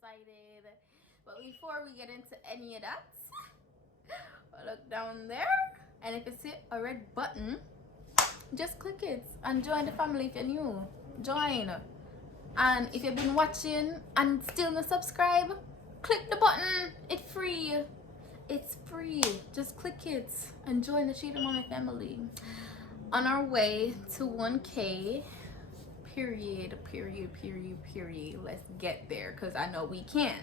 excited. But before we get into any of that, look down there. And if it's a red button, just click it and join the family if you're new. Join. And if you've been watching and still not subscribe, click the button. It's free. It's free. Just click it and join the Cheetah Mommy family. On our way to 1K. Period. Let's get there because I know we can.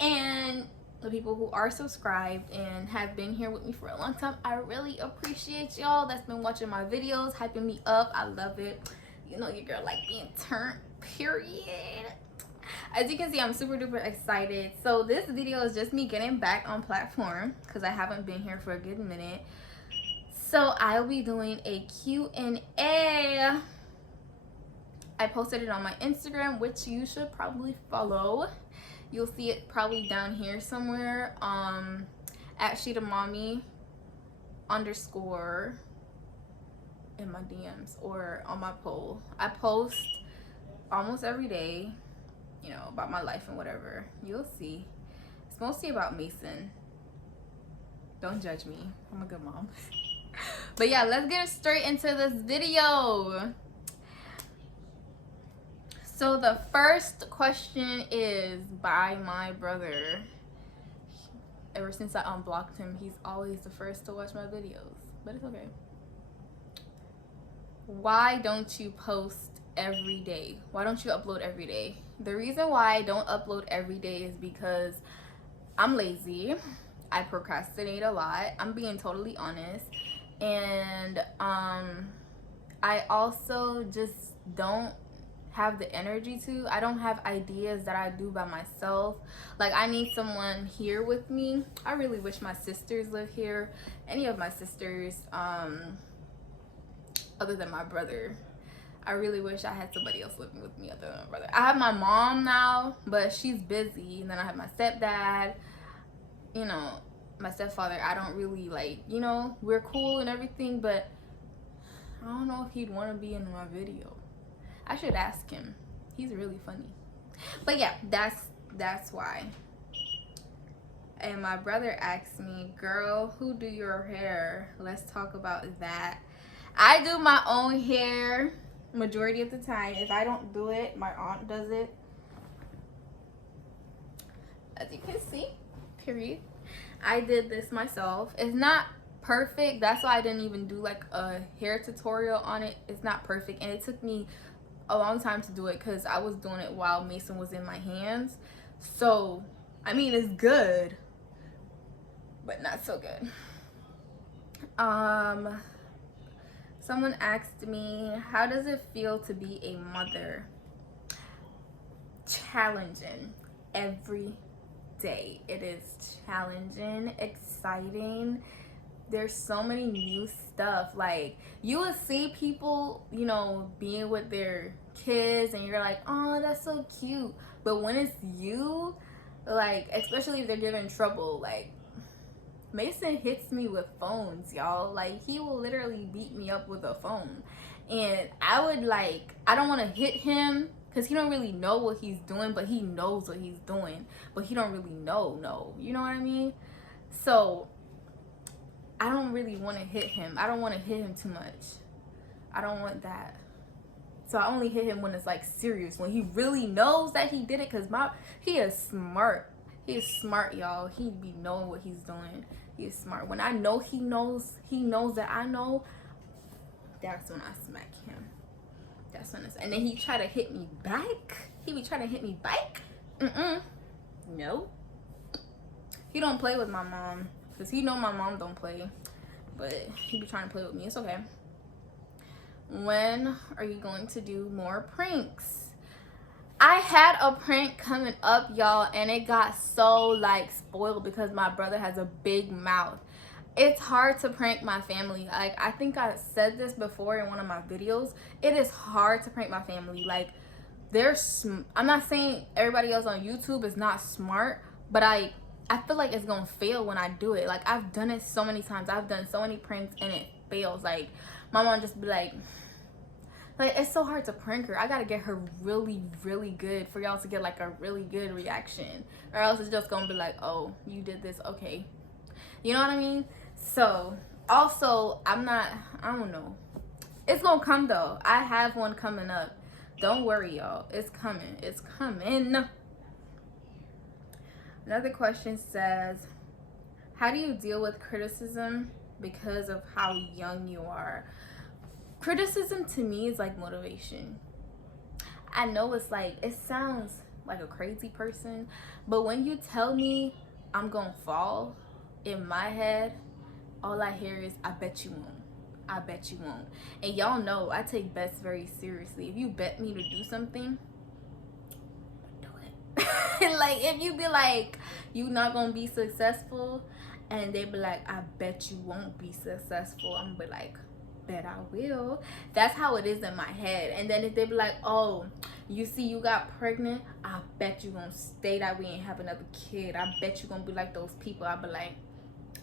And the people who are subscribed and have been here with me for a long time, I really appreciate y'all that's been watching my videos, hyping me up. I love it. You know your girl like being turned. Period. As you can see, I'm super duper excited. So this video is just me getting back on platform because I haven't been here for a good minute. So I'll be doing a Q&A. I posted it on my Instagram, which you should probably follow. You'll see it probably down here somewhere. At Cheetah Mommy _ in my DMs or on my poll. I post almost every day, you know, about my life and whatever. You'll see. It's mostly about Mason. Don't judge me. I'm a good mom. But yeah, let's get straight into this video. So the first question is by my brother. Ever since I unblocked him, he's always the first to watch my videos, but it's okay. Why don't you post every day? Why don't you upload every day? The reason why I don't upload every day is because I'm lazy. I procrastinate a lot. I'm being totally honest. And I also just don't have the energy to. I don't have ideas that I do by myself. Like, I need someone here with me. I really wish my sisters live here. Any of my sisters, other than my brother. I really wish I had somebody else living with me other than my brother. I have my mom now, but she's busy. And then I have my stepdad. You know, my stepfather, I don't really like, you know, we're cool and everything, but I don't know if he'd want to be in my video. I should ask him. He's really funny. But yeah, that's why. And my brother asked me, girl, who do your hair? Let's talk about that. I do my own hair majority of the time. If I don't do it, my aunt does it. As you can see, period. I did this myself. It's not perfect. That's why I didn't even do like a hair tutorial on it. It's not perfect. And it took me a long time to do it because I was doing it while Mason was in my hands. So, I mean, it's good, but not so good. Someone asked me, how does it feel to be a mother? Challenging every day. It is challenging, exciting. There's so many new stuff. Like, you will see people, you know, being with their kids and you're like, oh, that's so cute. But when it's you, like, especially if they're giving trouble, like, Mason hits me with phones, y'all. Like, he will literally beat me up with a phone. And I would, like, I don't want to hit him because he don't really know what he's doing, but he knows what he's doing. But he don't really know. You know what I mean? So I don't really want to hit him. I don't want to hit him too much. I don't want that. So I only hit him when it's like serious, when he really knows that he did it, because he is smart. He is smart, y'all. He be knowing what he's doing. He is smart. When I know he knows that I know, that's when I smack him. That's when it's, and then he try to hit me back. He be trying to hit me back. No. He don't play with my mom. Because he know my mom don't play. But he be trying to play with me. It's okay. When are you going to do more pranks? I had a prank coming up, y'all. And it got so, like, spoiled because my brother has a big mouth. It's hard to prank my family. Like, I think I said this before in one of my videos. It is hard to prank my family. Like, I'm not saying everybody else on YouTube is not smart. But I feel like it's gonna fail when I do it. Like, I've done it so many times. I've done so many pranks and it fails. Like, my mom just be like, Like, it's so hard to prank her. I gotta get her really, really good for y'all to get like a really good reaction, or else it's just gonna be like, oh, you did this, okay. You know what I mean? So also, I don't know, it's gonna come though. I have one coming up. Don't worry, y'all, it's coming. It's coming. Another question says, how do you deal with criticism because of how young you are? Criticism to me is like motivation. I know it's like, it sounds like a crazy person, but when you tell me I'm gonna fall, in my head, all I hear is, I bet you won't. I bet you won't. And y'all know I take bets very seriously. If you bet me to do something, do it. Like, if you be like, you not gonna be successful, and they be like, I bet you won't be successful, I'm gonna be like, bet I will. That's how it is in my head. And then if they be like, oh, you see you got pregnant, I bet you gonna stay that way and have another kid. I bet you gonna be like those people. I be like,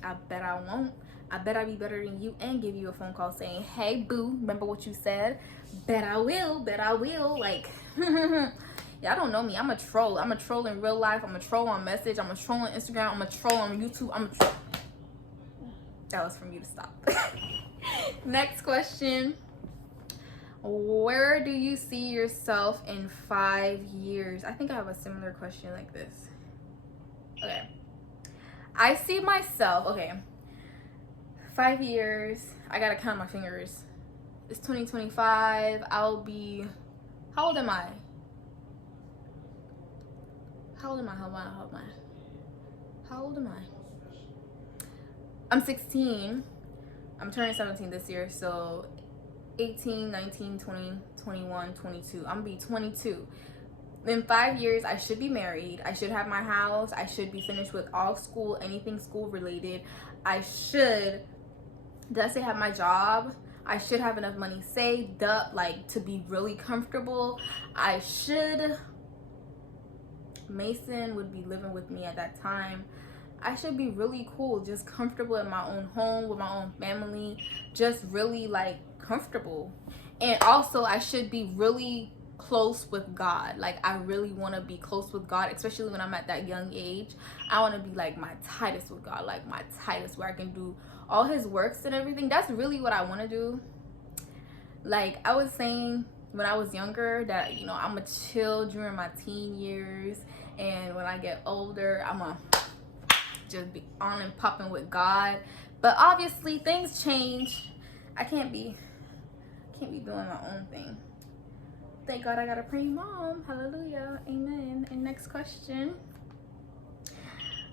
I bet I won't. I bet I'll be better than you and give you a phone call saying, hey boo, remember what you said? Bet I will, bet I will. Like, y'all don't know me. I'm a troll. I'm a troll in real life. I'm a troll on message. I'm a troll on Instagram. I'm a troll on YouTube. I'm a troll. That was from you to stop. Next question. Where do you see yourself in 5 years? I think I have a similar question like this. Okay. I see myself, okay, 5 years. I gotta count my fingers. It's 2025. I'll be, how old am I? How old am I? I'm 16. I'm turning 17 this year, so 18, 19, 20, 21, 22. I'm gonna be 22. In 5 years, I should be married. I should have my house. I should be finished with all school, anything school related. I should, did I say have my job? I should have enough money saved up, like, to be really comfortable. I should, Mason would be living with me at that time. I should be really cool, just comfortable in my own home with my own family, just really like comfortable. And also I should be really close with God. Like, I really want to be close with God, especially when I'm at that young age. I want to be like my tightest with God, like my tightest, where I can do all his works and everything. That's really what I want to do. Like I was saying when I was younger, that, you know, I'm gonna chill during my teen years, and when I get older, I'm gonna just be on and popping with God. But obviously things change. I can't be doing my own thing. Thank God I got a praying mom. Hallelujah. Amen. And next question.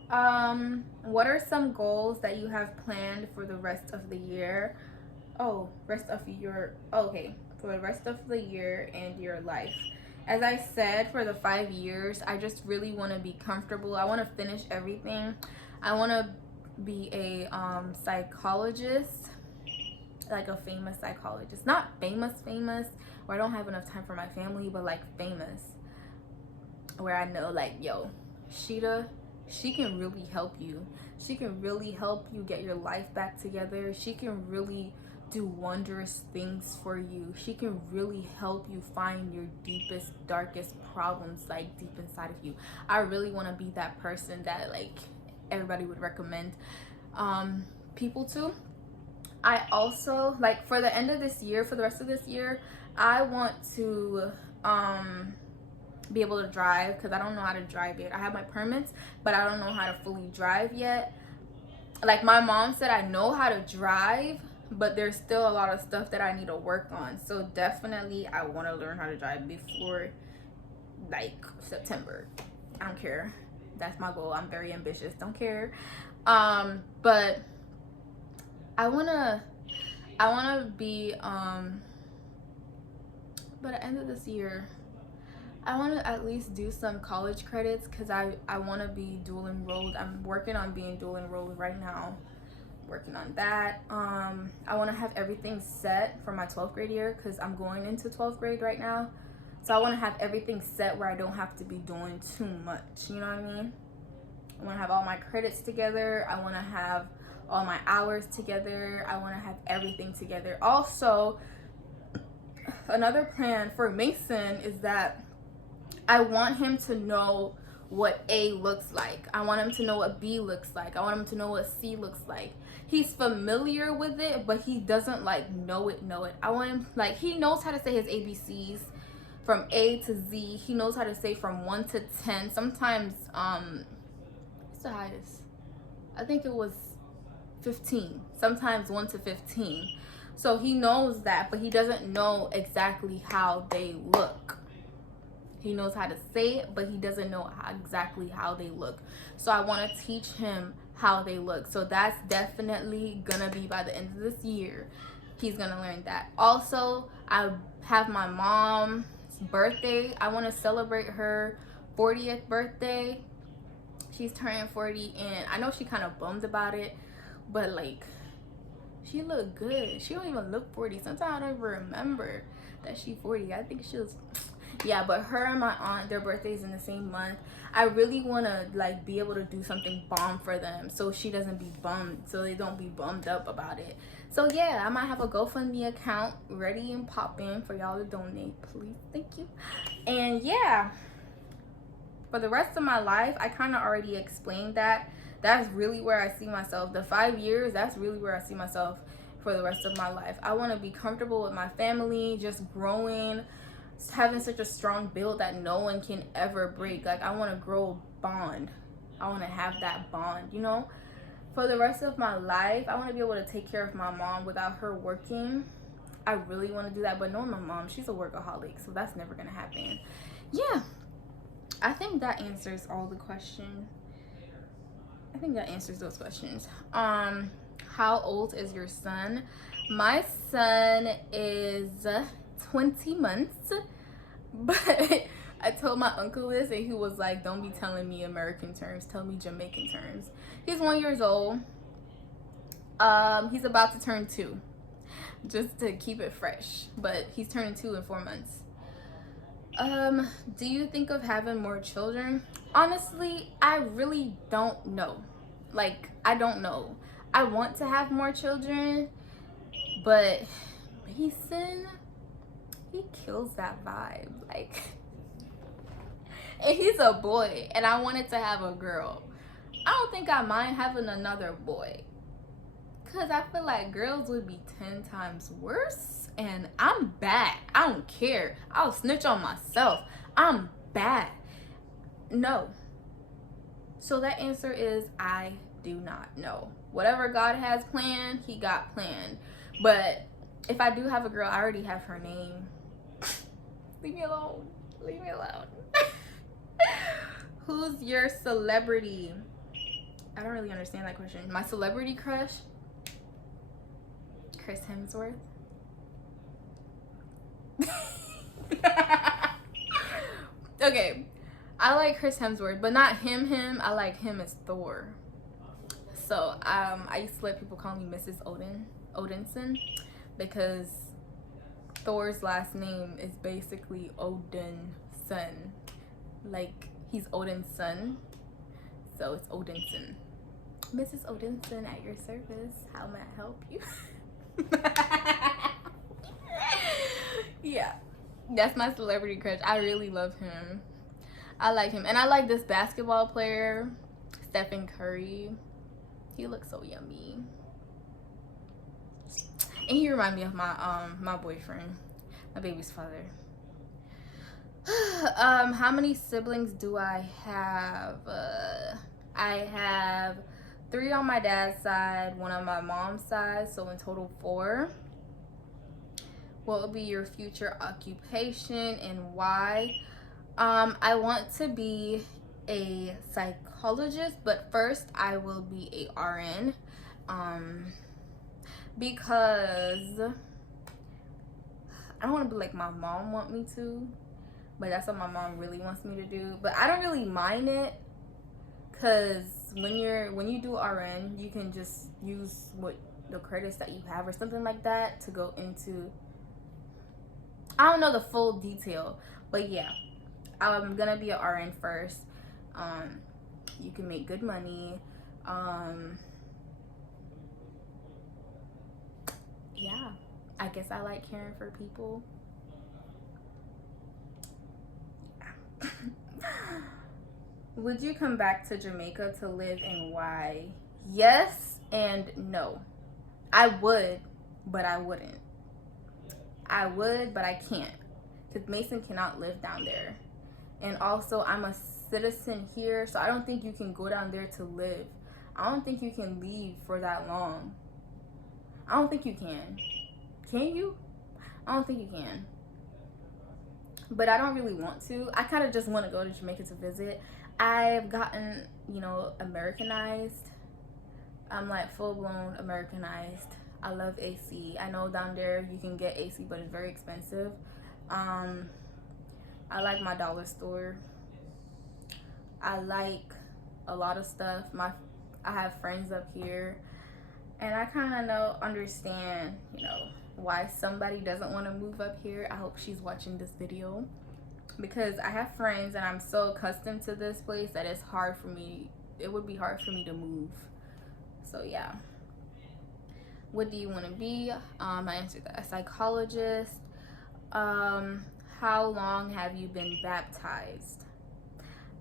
What are some goals that you have planned for the rest of the year? For the rest of the year and your life. As I said, for the 5 years, I just really want to be comfortable. I want to finish everything. I want to be a psychologist, like a famous psychologist. Not famous, where I don't have enough time for my family, but like famous, where I know like, yo, Sheeta, she can really help you. She can really help you get your life back together. She can really do wondrous things for you. She can really help you find your deepest, darkest problems, like deep inside of you. I really want to be that person that like everybody would recommend people to. I also, like, for the end of this year, for the rest of this year, I want to be able to drive, because I don't know how to drive yet. I have my permits, but I don't know how to fully drive yet. Like, my mom said I know how to drive, but there's still a lot of stuff that I need to work on. So definitely I want to learn how to drive before like September. I don't care. That's my goal. I'm very ambitious. Don't care. But I wanna be by the end of this year, I want to at least do some college credits, because I want to be dual enrolled. I'm working on being dual enrolled right now. Working on that. I want to have everything set for my 12th grade year, because I'm going into 12th grade right now. So I want to have everything set where I don't have to be doing too much. You know what I mean? I want to have all my credits together. I want to have all my hours together. I want to have everything together. Also, another plan for Mason is that I want him to know what A looks like. I want him to know what B looks like. I want him to know what C looks like. He's familiar with it, but he doesn't like know it. I want him, like, he knows how to say his ABCs from A to Z. He knows how to say from 1 to 10. Sometimes, what's the highest? I think it was 15. Sometimes 1 to 15. So he knows that, but he doesn't know exactly how they look. He knows how to say it, but he doesn't know exactly how they look. So I want to teach him how they look. So that's definitely gonna be by the end of this year. He's gonna learn that. Also, I have my mom's birthday. I want to celebrate her 40th birthday. She's turning 40, and I know she kind of bummed about it, but like, she looked good. She don't even look 40. Sometimes I don't even remember that she 40. I think she was, yeah. But her and my aunt, their birthdays in the same month. I really want to like be able to do something bomb for them, so she doesn't be bummed, so they don't be bummed up about it. So yeah, I might have a GoFundMe account ready and popping for y'all to donate, please. Thank you. And yeah, for the rest of my life, I kind of already explained that. That's really where I see myself. The 5 years, that's really where I see myself for the rest of my life. I want to be comfortable with my family, just growing, having such a strong build that no one can ever break. Like, I want to grow a bond. I want to have that bond, you know? For the rest of my life, I want to be able to take care of my mom without her working. I really want to do that, but knowing my mom, she's a workaholic, so that's never going to happen. Yeah, I think that answers all the questions. I think that answers those questions. How old is your son? My son is 20 months, but I told my uncle this, and he was like, don't be telling me American terms, tell me Jamaican terms. He's 1 year old. He's about to turn 2, just to keep it fresh, but he's turning 2 in 4 months. Do you think of having more children? Honestly, I really don't know. Like, I don't know. I want to have more children, but Mason, he kills that vibe. Like, and he's a boy, and I wanted to have a girl. I don't think I mind having another boy, because I feel like girls would be 10 times worse, and I'm bad. I don't care. I'll snitch on myself. I'm bad. No. So that answer is I do not know. Whatever God has planned, he got planned. But if I do have a girl, I already have her name. Leave me alone. Leave me alone. Who's your celebrity? I don't really understand that question. My celebrity crush? Chris Hemsworth. Okay, I like Chris Hemsworth, but not him. I like him as Thor. So I used to let people call me Mrs. Odinson, because Thor's last name is basically Odinson. Like, he's Odin's son, so it's Odinson. Mrs. Odinson at your service. How may I help you? Yeah, that's my celebrity crush. I really love him. I like him, and I like this basketball player, Stephen Curry. He looks so yummy, and he reminds me of my my boyfriend, my baby's father. How many siblings do I have? I have 3 on my dad's side, 1 on my mom's side, so in total 4. What will be your future occupation and why? I want to be a psychologist, but first I will be a RN, because I don't want to be like my mom want me to, but that's what my mom really wants me to do. But I don't really mind it, because when you do RN, you can just use what the credits that you have or something like that to go into, I don't know the full detail, but yeah, I'm gonna be an RN first. You can make good money. Yeah, I guess I like caring for people. Would you come back to Jamaica to live, and why? Yes and no. I would, but I wouldn't. I would, but I can't. Because Mason cannot live down there. And also, I'm a citizen here, so I don't think you can go down there to live. I don't think you can leave for that long. I don't think you can. Can you? I don't think you can. But I don't really want to. I kind of just want to go to Jamaica to visit. I've gotten, you know, Americanized. I'm like full-blown Americanized. I love AC. I know down there you can get AC, but it's very expensive. I like my dollar store. I like a lot of stuff. I have friends up here, and I kind of understand, you know, why somebody doesn't want to move up here. I hope she's watching this video, because I have friends and I'm so accustomed to this place that it's hard for me. It would be hard for me to move. So yeah. What do you want to be? I answered that. A psychologist. How long have you been baptized?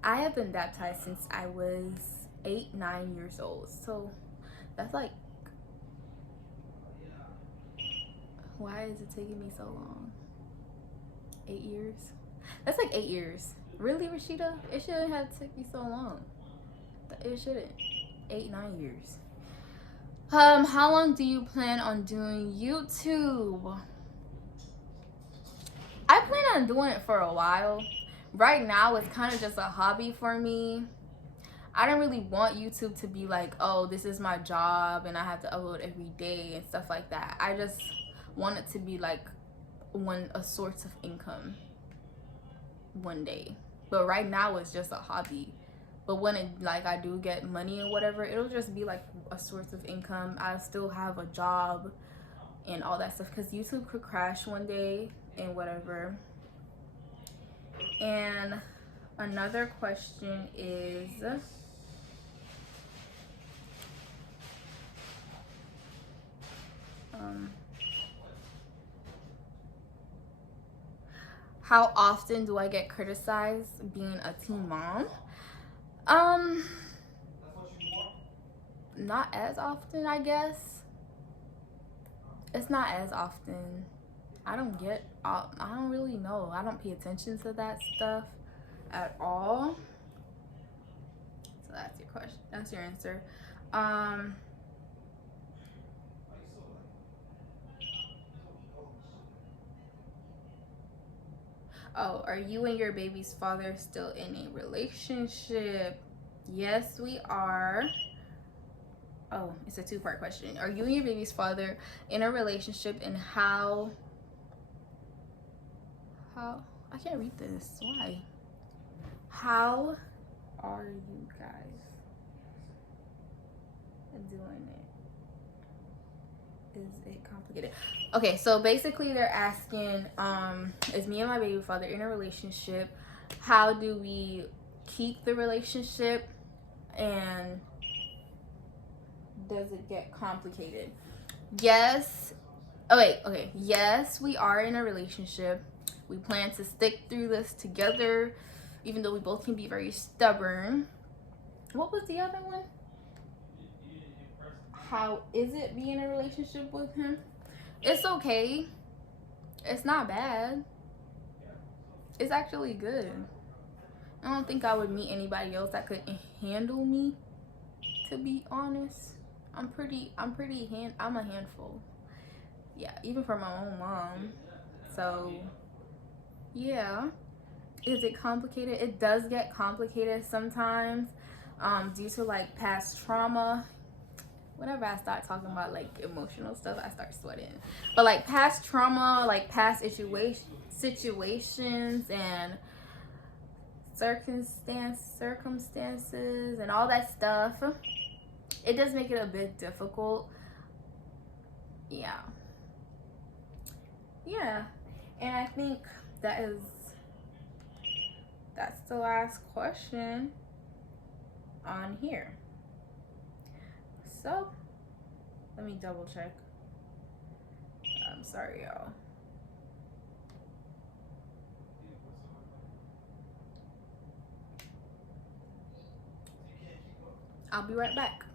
I have been baptized since I was 8-9 years old. So that's like, why is it taking me so long? 8 years? That's like 8 years. Really, Rashida? It shouldn't have taken me so long. It shouldn't. 8-9 years. How long do you plan on doing YouTube? I plan on doing it for a while. Right now, it's kind of just a hobby for me. I don't really want YouTube to be like, oh, this is my job and I have to upload every day and stuff like that. I just want it to be like a source of income one day. But right now, it's just a hobby. But when it, like, I do get money or whatever, it'll just be like a source of income. I still have a job and all that stuff, because YouTube could crash one day and whatever. And another question is, how often do I get criticized being a teen mom? Not as often, I guess. It's not as often. I don't really know. I don't pay attention to that stuff at all. So that's your question. That's your answer. Oh, are you and your baby's father still in a relationship? Yes, we are. Oh, it's a two-part question. Are you and your baby's father in a relationship, and how I can't read this. Why? How are you guys doing it? Is it complicated? Okay, so basically they're asking, is me and my baby father in a relationship? How do we keep the relationship? And does it get complicated? Yes. Oh wait, okay. Yes, we are in a relationship. We plan to stick through this together, even though we both can be very stubborn. What was the other one? How is it being in a relationship with him? It's okay. It's not bad. It's actually good. I don't think I would meet anybody else that could handle me, to be honest. I'm a handful. Yeah, even for my own mom. So yeah. Is it complicated? It does get complicated sometimes, due to like past trauma. Whenever I start talking about like emotional stuff, I start sweating. But like past trauma, like past situations and circumstances and all that stuff, it does make it a bit difficult. Yeah. And I think that's the last question on here. So let me double check. I'm sorry, y'all. I'll be right back.